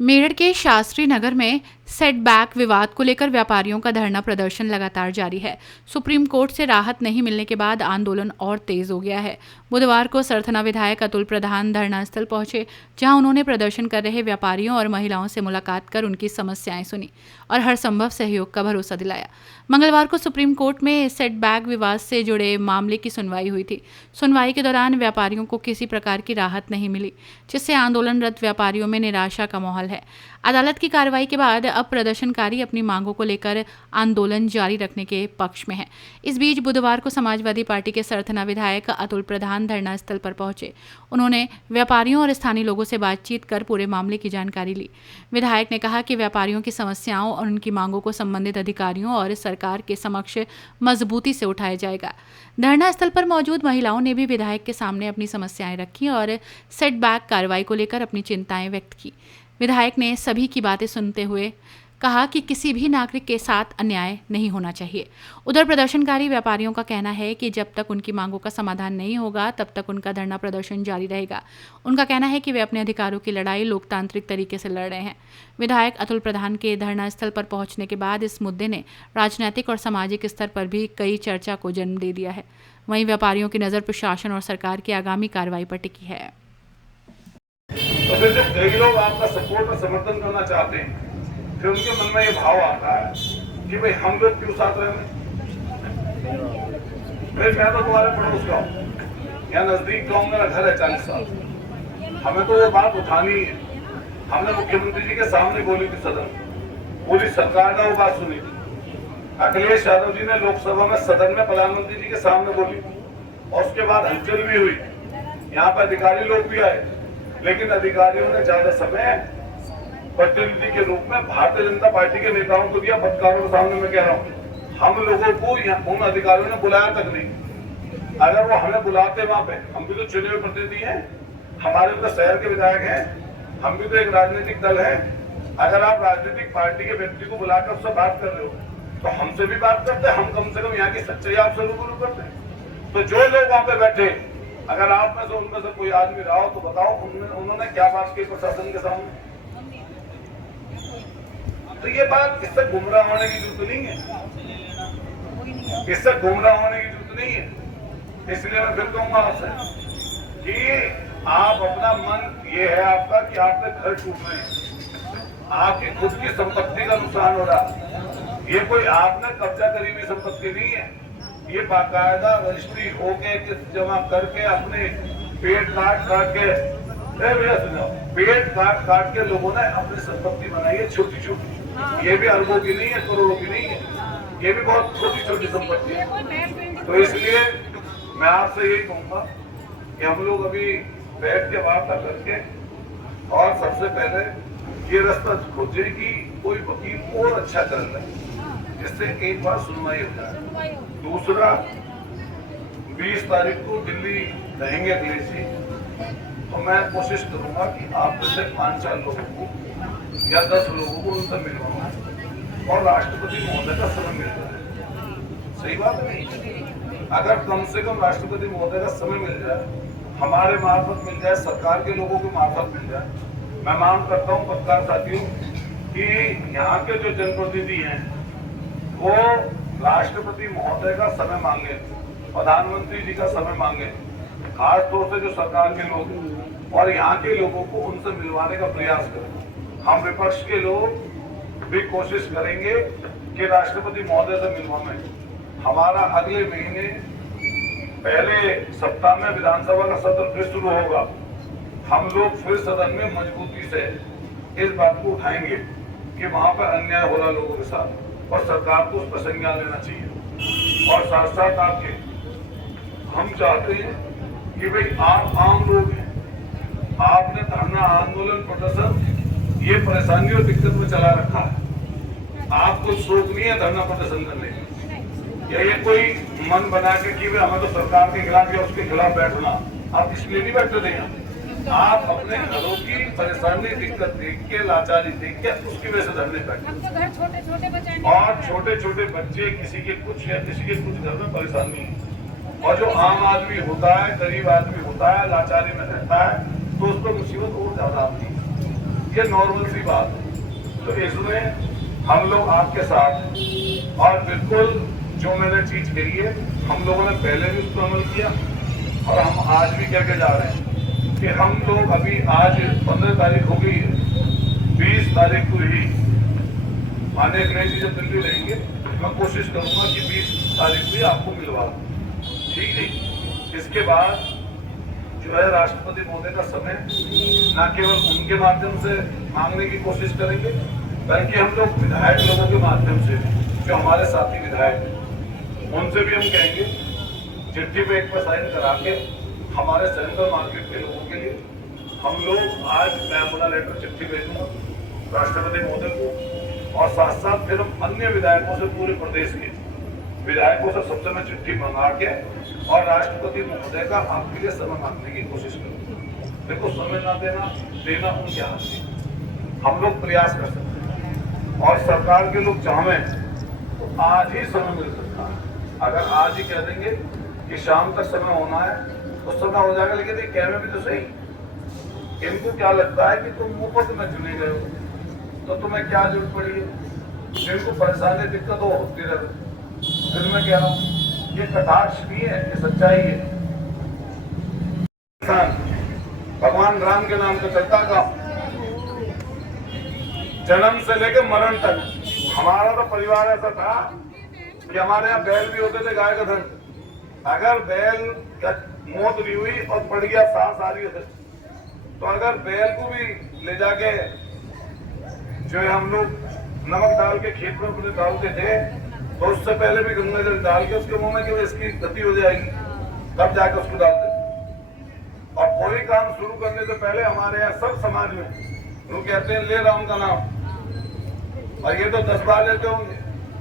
मेरठ के शास्त्री नगर में सेटबैक विवाद को लेकर व्यापारियों का धरना प्रदर्शन लगातार जारी है। सुप्रीम कोर्ट से राहत नहीं मिलने के बाद आंदोलन और तेज हो गया है। बुधवार को सरथना विधायक अतुल प्रधान धरना स्थल पहुंचे, जहां उन्होंने प्रदर्शन कर रहे व्यापारियों और महिलाओं से मुलाकात कर उनकी समस्याएं सुनी और हर संभव सहयोग का भरोसा दिलाया। मंगलवार को सुप्रीम कोर्ट में सेटबैक विवाद से जुड़े मामले की सुनवाई हुई थी। सुनवाई के दौरान व्यापारियों को किसी प्रकार की राहत नहीं मिली, जिससे आंदोलनरत व्यापारियों में निराशा का माहौल है। अदालत की कार्रवाई के बाद अब प्रदर्शनकारी अपनी मांगों को लेकर आंदोलन जारी रखने के पक्ष में हैं। इस बीच बुधवार को समाजवादी पार्टी के सरथना विधायक अतुल प्रधान धरना स्थल पर पहुंचे। उन्होंने व्यापारियों और स्थानीय लोगों से बातचीत कर पूरे मामले की जानकारी ली। विधायक ने कहा कि व्यापारियों की समस्याओं और उनकी मांगों को संबंधित अधिकारियों और सरकार के समक्ष मजबूती से उठाया जाएगा। धरना स्थल पर मौजूद महिलाओं ने भी विधायक के सामने अपनी समस्याएं रखी और सेटबैक कार्रवाई को लेकर अपनी चिंताएं व्यक्त की। विधायक ने सभी की बातें सुनते हुए कहा कि किसी भी नागरिक के साथ अन्याय नहीं होना चाहिए। उधर प्रदर्शनकारी व्यापारियों का कहना है कि जब तक उनकी मांगों का समाधान नहीं होगा, तब तक उनका धरना प्रदर्शन जारी रहेगा। उनका कहना है कि वे अपने अधिकारों की लड़ाई लोकतांत्रिक तरीके से लड़ रहे हैं। विधायक अतुल प्रधान के धरना स्थल पर पहुंचने के बाद इस मुद्दे ने राजनीतिक और सामाजिक स्तर पर भी कई चर्चा को जन्म दे दिया है। वहीं व्यापारियों की नज़र प्रशासन और सरकार की आगामी कार्रवाई पर टिकी है। तो फिर जब कई लोग आपका सपोर्ट और समर्थन करना चाहते हैं, फिर उनके मन में ये भाव आता है कि भाई हम लोग क्यों साथ रहे। मैं तो तुम्हारे पड़ोस का हूँ, यहाँ नजदीक का हूँ, मेरा घर है 40 साल। हमें तो ये बात उठानी है। हमने मुख्यमंत्री जी के सामने बोली थी, सदन पूरी सरकार ने वो बात सुनी थी। अखिलेश यादव जी ने लोकसभा में सदन में प्रधानमंत्री जी के सामने बोली और उसके बाद हलचल भी हुई। यहाँ पर अधिकारी लोग भी आए, लेकिन अधिकारियों ने ज्यादा समय प्रतिनिधि के रूप में भारतीय जनता पार्टी के नेताओं को दिया। पत्रकारों के सामने मैं कह रहा हूँ, हम लोगों को उन अधिकारियों ने बुलाया तक नहीं। अगर वो हमें बुलाते वहां पे, हम भी तो चुने हुए प्रतिनिधि हैं, हमारे तो शहर के विधायक हैं, हम भी तो एक राजनीतिक दल है। अगर आप राजनीतिक पार्टी के व्यक्ति को बुलाकर उससे बात कर रहे हो, तो हमसे भी बात करते, हम कम से कम यहाँ की सच्चाई आपसे रूबरू करते। तो जो लोग वहां पे बैठे, अगर आप में से उनमें से कोई आदमी रहा हो तो बताओ उन्होंने क्या बात की प्रशासन के सामने। तो ये बात, इससे गुमराह होने की जरूरत नहीं है, इससे गुमराह होने की जरूरत नहीं है। इसलिए मैं फिर कहूंगा आपसे कि आप अपना मन, ये है आपका कि आपके घर टूट रहे हैं, आपकी खुद की संपत्ति का नुकसान हो रहा। ये कोई आपने कब्जा करी हुई संपत्ति नहीं है, ये बाकायदा रजिस्ट्री होके जमा करके अपने पेट काट के लोगों ने अपनी संपत्ति बनाई है, छोटी छोटी। ये भी अरबों की नहीं है, करोड़ों की नहीं है, ये भी बहुत छोटी छोटी संपत्ति है। तो इसलिए मैं आपसे यही कहूंगा कि हम लोग अभी बैठ के वार्ता करके और सबसे पहले ये रास्ता खोजे कि कोई वकील और अच्छा कर ले, जिससे एक बार सुनवाई हो जाए। दूसरा, 20 तारीख को दिल्ली रहेंगे अखिलेश जी, तो मैं कोशिश करूंगा कि आप जैसे 5-4 लोगों को या 10 लोगों को उनसे मिलवाऊं और राष्ट्रपति महोदय का समय मिल जाए। सही बात नहीं? अगर कम से कम राष्ट्रपति महोदय का समय मिल जाए, हमारे मार्फत मिल जाए, सरकार के लोगों के मार्फत मिल जाए, मैं मांग करता हूँ पत्रकार साथियों कि यहाँ के जो जनप्रतिनिधि हैं वो राष्ट्रपति महोदय का समय मांगे, प्रधानमंत्री जी का समय मांगे, खासतौर से जो सरकार के लोग हैं, और यहाँ के लोगों को उनसे मिलवाने का प्रयास करें। हम विपक्ष के लोग भी कोशिश करेंगे कि राष्ट्रपति महोदय से मिलवाएं। हमारा अगले महीने पहले सप्ताह में विधानसभा का सत्र फिर शुरू होगा। हम लोग फिर सदन में मजबूती से इस बात को उठाएंगे कि वहां पर अन्याय हो रहा लोगों के साथ, और सरकार को उस पर संज्ञान लेना चाहिए। और साथ साथ आपके हम चाहते हैं कि भाई आप आम लोग हैं, आपने धरना आंदोलन प्रदर्शन ये परेशानी और दिक्कत में चला रखा है, आपको शौक नहीं है धरना प्रदर्शन करने का, या ये कोई मन बना के कि भाई हमें तो सरकार के खिलाफ या उसके खिलाफ बैठना, आप इसलिए नहीं बैठते थे यहाँ। आप अपने घरों की परेशानी दिक्कत देख के, लाचारी देख के उसकी वजह से धरने बैठे, और छोटे छोटे बच्चे, किसी के कुछ या किसी के कुछ घर में परेशानी है, और जो आम आदमी होता है, गरीब आदमी होता है, लाचारी में रहता है, तो उस पर मुसीबत और ज्यादा आती है। ये नॉर्मल सी बात है। तो इसमें हम लोग आपके साथ हैं और बिल्कुल जो मैंने चीज कही है हम लोगों ने पहले भी उसको अमल किया और हम आज भी कह के जा रहे हैं कि हम लोग अभी आज 15 तारीख हो गई है, 20 तारीख को ही माने अंग्रेजी जब दिल्ली रहेंगे मैं कोशिश करूंगा कि 20 तारीख भी आपको मिलवा दूं, ठीक है। इसके बाद जो है राष्ट्रपति महोदय का समय न केवल उनके माध्यम से मांगने की कोशिश करेंगे बल्कि हम लोग विधायक लोगों के माध्यम से जो हमारे साथी विधायक हैं उनसे भी हम कहेंगे चिट्ठी पे एक पर साइन करा के हमारे सेंट्रल मार्केट के लोगों के लिए हम लोग आज मैं अपना लेटर चिट्ठी भेजूंगा राष्ट्रपति महोदय को और साथ साथ फिर हम अन्य विधायकों से पूरे प्रदेश के विधायकों से सबसे मैं चिट्ठी मंगा के और राष्ट्रपति महोदय का आपके लिए समय मांगने की कोशिश करूंगा। देखो समय ना देना उनके हाथ में, हम लोग प्रयास कर सकते हैं और सरकार के लोग चाहें तो आज ही समय मिल सकता है। अगर आज ही कह देंगे कि शाम तक समय होना है तो समय हो जाएगा, लेकिन ये कहने भी तो सही। इनको क्या लगता है कि तुम मुफ्त में चुने गए हो तो तुम्हें क्या जरूरत पड़ी है, इनको परेशानी दिक्कत होती रहे। फिर मैं कह रहा हूँ ये कटाक्ष भी है, ये सच्चाई है। भगवान राम के नाम पे चलता काम, जन्म से लेकर मरण तक हमारा तो परिवार ऐसा था कि हमारे यहाँ बैल भी होते थे, गाय का धन। अगर बैल का मौत भी हुई और पड़ गया सांस आ रही है तो अगर बैल को भी ले जाके जो है हम लोग नमक डाल के खेत में अपने डालते थे तो उससे पहले भी गंगा जल डाल के उसके मुंह में कि इसकी गति हो जाएगी तब जाकर उसको डालते। और कोई काम शुरू करने से पहले हमारे यहाँ सब समाज में लोग कहते हैं ले राम का नाम, और ये तो 10 बार लेते होंगे।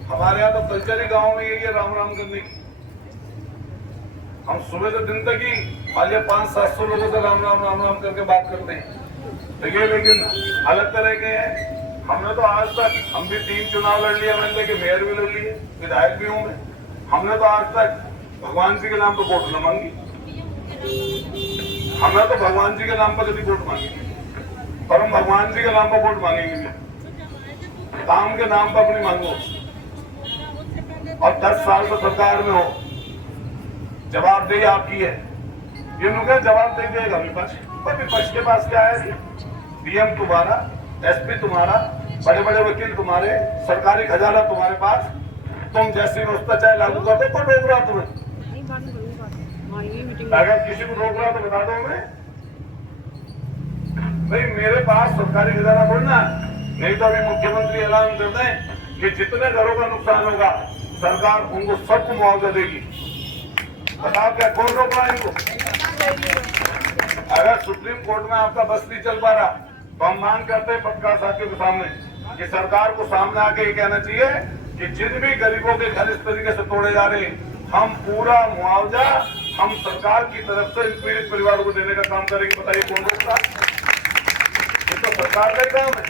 हमारे यहाँ तो कल्चर ही गाँव में यही है राम राम करने की। हम सुबह से दिन तक ही मान लिया 500-700 लोगों से राम राम राम राम करके बात करते हैं। तो ये लेकिन अलग तरह के हैं। हमने तो आज तक हम भी 3 चुनाव लड़ लिया, मैंने लेके मेयर भी लड़ लिए, विधायक भी हूँ मैं। हमने तो आज तक भगवान जी के नाम पर वोट न मांगी, हमने तो भगवान जी के नाम पर कभी वोट मांगी, पर हम भगवान जी के नाम पर वोट मांगेंगे, काम के नाम पर अपनी मांगो। और 10 साल से सरकार में हो, जवाबदेही आपकी है। ये लोग जवाब दे देगा विपक्ष, पर विपक्ष के पास क्या है? डीएम तुम्हारा, एसपी तुम्हारा, बड़े बड़े वकील तुम्हारे, सरकारी खजाना तुम्हारे पास, तुम जैसी व्यवस्था चाहे लागू कर दो। कौन रोक रहा तुम्हें? अगर किसी को रोक रहा तो बता दो मैं, भाई मेरे पास सरकारी खजाना थोड़ा, नहीं तो अभी मुख्यमंत्री ऐलान कर दें कि जितने घरों का नुकसान होगा सरकार उनको सबको मुआवजा देगी। बताओ क्या कौन रोक रहा है इनको? अगर सुप्रीम कोर्ट में आपका बस नहीं चल पा रहा तो हम मांग करते हैं पत्रकार साथियों के सामने कि सरकार को सामने आके ये कहना चाहिए कि जिन भी गरीबों के घर इस तरीके से तोड़े जा रहे हैं हम पूरा मुआवजा हम सरकार की तरफ से इन पीड़ित परिवारों को देने का काम करेंगे। बताइए कौन रोकता? ये तो सरकार का काम है।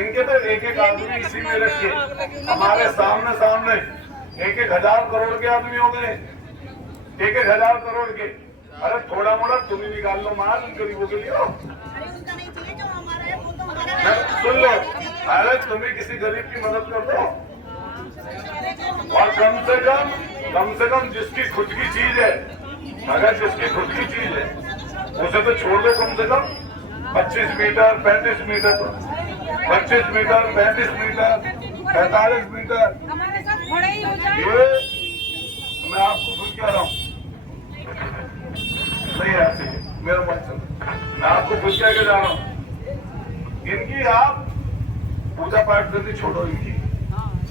इनके तो एक एक आदमी इसी में रखिए, हमारे सामने 1,000 करोड़ के आदमी हो गए, 1,000 करोड़ के। अरे थोड़ा मोड़ा तुम ही निकाल लो माल गरीबों के लिए। सुन लो, अरे तुम्हें किसी गरीब की मदद कर दो, और कम से कम जिसकी खुद की चीज है, अगर जिसकी खुद की चीज है उसे तो छोड़ दो। कम से कम 25 meter 35 meter 25 meter 35 meter 45 meter, ये मैं आपको खुद कह रहा हूँ, नहीं ऐसे मेरा मत चलो, मैं आपको खुद कह के जा रहा हूँ। इनकी आप पूजा पाठ करनी छोड़ो, इनकी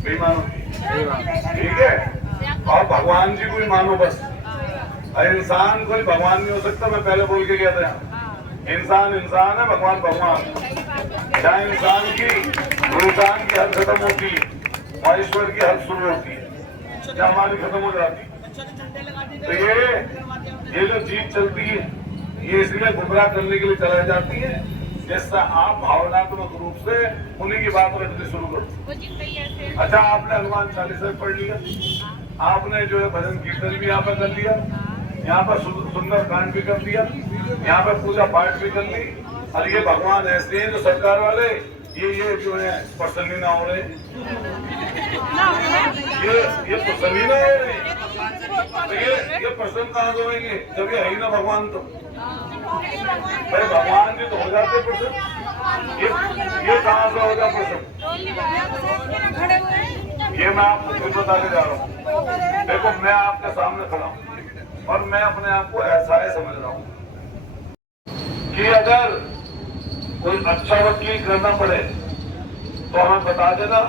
बेईमानों की, ठीक है? और भगवान जी को ही मानो बस। इंसान कोई भगवान नहीं हो सकता, मैं पहले बोल के गया था यहाँ। इंसान इंसान है, भगवान भगवान। जहाँ इंसान की हद खत्म होती है और ईश्वर की हद शुरू होती है, जहाँ हमारी खत्म हो जाती है। तो ये जो जीत चलती है ये इसलिए गुमराह करने के लिए चलाई जाती है, जिससे आप भावनात्मक रूप से उन्हीं की बात रखनी शुरू करो। अच्छा, आपने हनुमान चालीसा पढ़ लिया, आपने जो है भजन कीर्तन भी यहाँ पर कर लिया, यहाँ पर सुंदर कांड भी कर दिया, यहाँ पर पूजा पाठ भी कर ली, और ये भगवान ऐसे हैं जो सरकार वाले ये जो है प्रसन्न ना हो रहे, ये प्रसन्न ना हो रहे, तो ये प्रसन्न कहाँ से होंगे जब ये है ही ना भगवान। तो भाई भगवान जी तो हो जाते प्रसन्न, ये कहाँ से होगा प्रसन्न? ये मैं आपको फिर बता के जा रहा हूँ। देखो मैं आपके सामने खड़ा हूँ और मैं अपने आप को ऐसा ही समझ रहा हूँ कि अगर कोई अच्छा वकील करना पड़े तो हमें बता देना,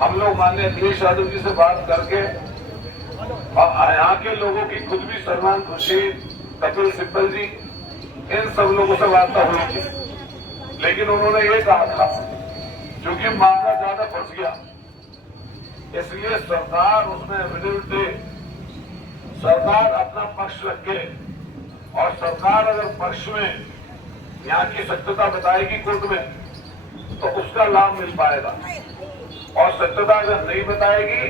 हम लोग माननीय अखिलेश यादव जी से बात करके और यहाँ के लोगों की खुद भी सलमान खुर्शीद, कपिल सिब्बल जी, इन सब लोगों से वार्ता हुई थी, लेकिन उन्होंने ये कहा था क्योंकि मामला ज्यादा फंस गया इसलिए सरकार उसमें एविडेंस दे, सरकार अपना पक्ष रखे और सरकार अगर पक्ष में यहाँ की सत्यता बताएगी कोर्ट में तो उसका लाभ मिल पाएगा, और सत्यता अगर नहीं बताएगी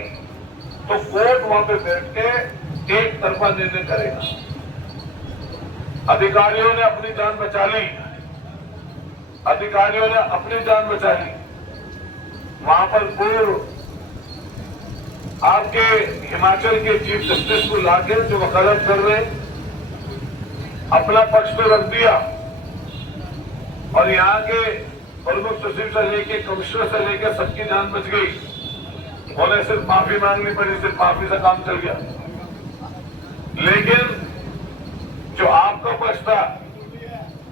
तो कोर्ट वहां पे बैठ के एक तरफा निर्णय करेगा। अधिकारियों ने अपनी जान बचा ली, अधिकारियों ने अपनी जान बचा ली। वहां पर पूर्व आपके हिमाचल के चीफ जस्टिस को लाके जो वकालत कर रहे अपना पक्ष तो रख दिया, और यहाँ के प्रमुख सचिव से लेके कमिश्नर से लेके सबकी जान बच गई। उन्हें सिर्फ माफी मांगनी पड़ी, सिर्फ माफी से काम चल गया। लेकिन जो आपका पक्ष था,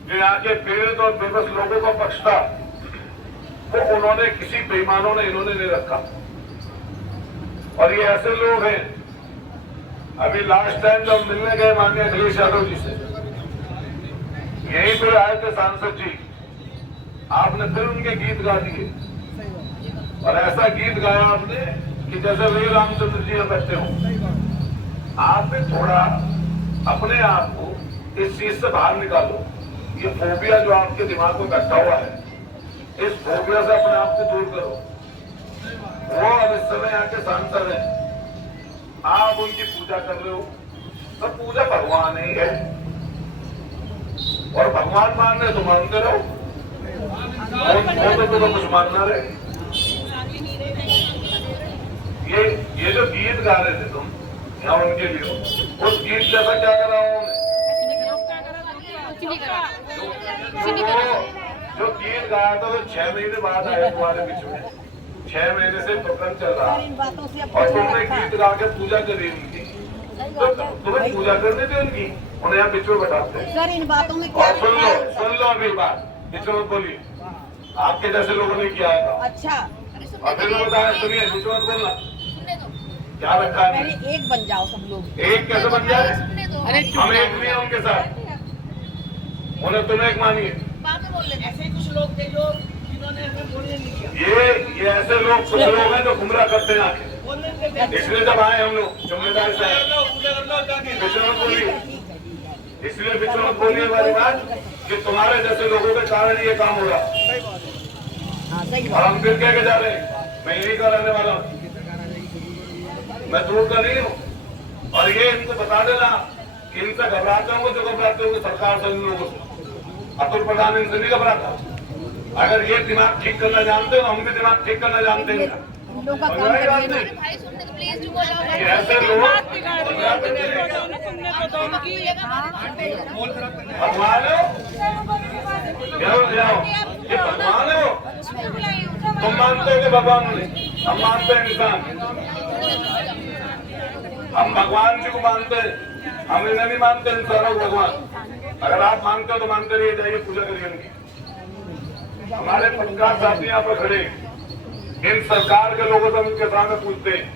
जो यहाँ के पीड़ित और बेबस लोगों का पक्ष था, वो उन्होंने किसी बेईमानों ने इन्होंने नहीं रखा। और ये ऐसे लोग हैं, अभी लास्ट टाइम जब मिलने गए माननीय अखिलेश यादव जी से, यहीं पे आए थे सांसद जी, आपने फिर उनके गीत गा दिए, और ऐसा गीत गाया आपने कि जैसे वे रामचंद्र जी बैठते हो। आप भी थोड़ा अपने आप को इस चीज से बाहर निकालो। ये फोबिया जो आपके दिमाग में बैठा हुआ है, इस फोबिया से अपने आप को दूर करो। वो अब इस समय यहाँ के सांसद हैं, आप उनकी पूजा कर रहे हो, तो पूजा भगवान ही है, और भगवान मान रहे तो मानते रहो, तो कुछ मानना रहे। ये जो गीत गा रहे थे तुम यहाँ उनके लिए, उस गीत जैसा क्या करा जो गीत गाया था वो 6 महीने बाद आया तुम्हारे बीच में, 6 महीने से प्रकरण चल रहा, और तुमने गीत गा के पूजा करी उनकी, तो तुम्हें पूजा करने थे उनकी, उन्हें यहाँ बीच में बैठाते हैं। सर इन बातों में क्या सुन लो अभी बात, बीच में बोलिए, आपके जैसे लोगों ने किया था। अच्छा, और फिर बताया, सुनिए, बीच में बोलना क्या रखा है। पहले एक बन जाओ सब लोग। एक कैसे बन जाए? हम एक नहीं है उनके साथ, उन्हें तुम एक मानिए। ऐसे कुछ लोग थे जो जिन्होंने हमें बोलने नहीं किया। ये ऐसे लोग कुछ लोग हैं जो गुमराह करते हैं आके, इसलिए जब आए हम लोग जिम्मेदारी से, इसलिए बिचौलिए बोलिए वाली बात कि तुम्हारे जैसे लोगों के कारण ये काम हो रहा, और हम फिर कह के जा रहे हैं मैं यही का रहने वाला हूँ, मैं दूर का नहीं हूँ। और ये इनको बता देना कि इनसे घबराते होंगे जो घबराते होंगे सरकार से, इन लोगों से। अतुल प्रधान इनसे नहीं घबराता। अगर ये दिमाग ठीक करना जानते हो, हम भी दिमाग ठीक करना जानते हैं। ऐसे लोग भगवान हो, ये भगवान हो, तुम मानते हो कि भगवान नहीं, हम मानते हैं इंसान, हम भगवान जी को मानते हैं, हम इन्हें नहीं मानते इंसानों को भगवान। अगर आप मानते हो तो मानते रहिए, जाइए पूजा करिए उनकी। हमारे पत्रकार साथी यहाँ पर खड़े इन सरकार के लोगों से उनके सामने पूछते हैं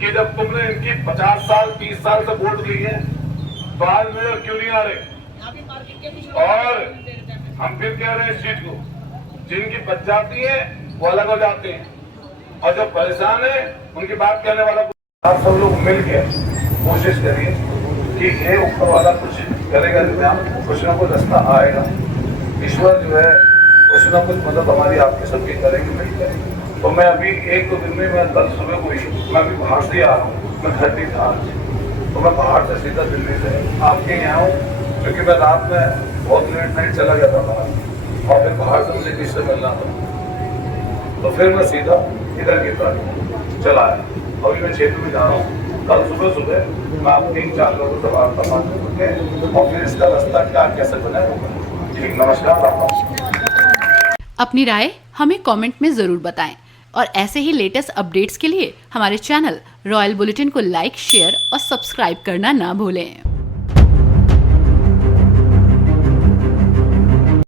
कि जब तुमने इनकी 50 साल 30 साल से वोट ली है तो आज मेयर क्यों नहीं आ रहे? और हम फिर कह रहे हैं इस चीज को, जिनकी बच जाती है वो अलग हो जाते हैं, और जब परेशान है उनकी बात कहने वाला। आप सब लोग मिल के कोशिश करिए कि ये ऊपर वाला कुछ करेगा, कुछ ना कुछ रास्ता आएगा। ईश्वर जो है कुछ ना कुछ मदद हमारी आपकी सबकी करेंगे मिलकर। तो मैं अभी 1-2 दिन में, मैं कल सुबह को ही, मैं अभी बाहर से आ रहा हूँ, मैं घर नहीं था, तो मैं बाहर से सीधा दिल्ली से आपके यहाँ हूँ। क्योंकि मैं रात में बहुत लेट नाइट चला गया था बाहर और फिर बाहर से मुझे किससे मिलना था, तो फिर मैं सीधा इधर की तरफ चला आया। अभी मैं क्षेत्र में जा रहा हूँ, कल सुबह सुबह मैं आप 3-4 लोगों से वार्ता करके और फिर इसका रास्ता क्या कैसे बना होगा। ठीक, नमस्कार। अपनी राय हमें कमेंट में ज़रूर बताएं और ऐसे ही लेटेस्ट अपडेट्स के लिए हमारे चैनल रॉयल बुलेटिन को लाइक, शेयर और सब्सक्राइब करना ना भूलें।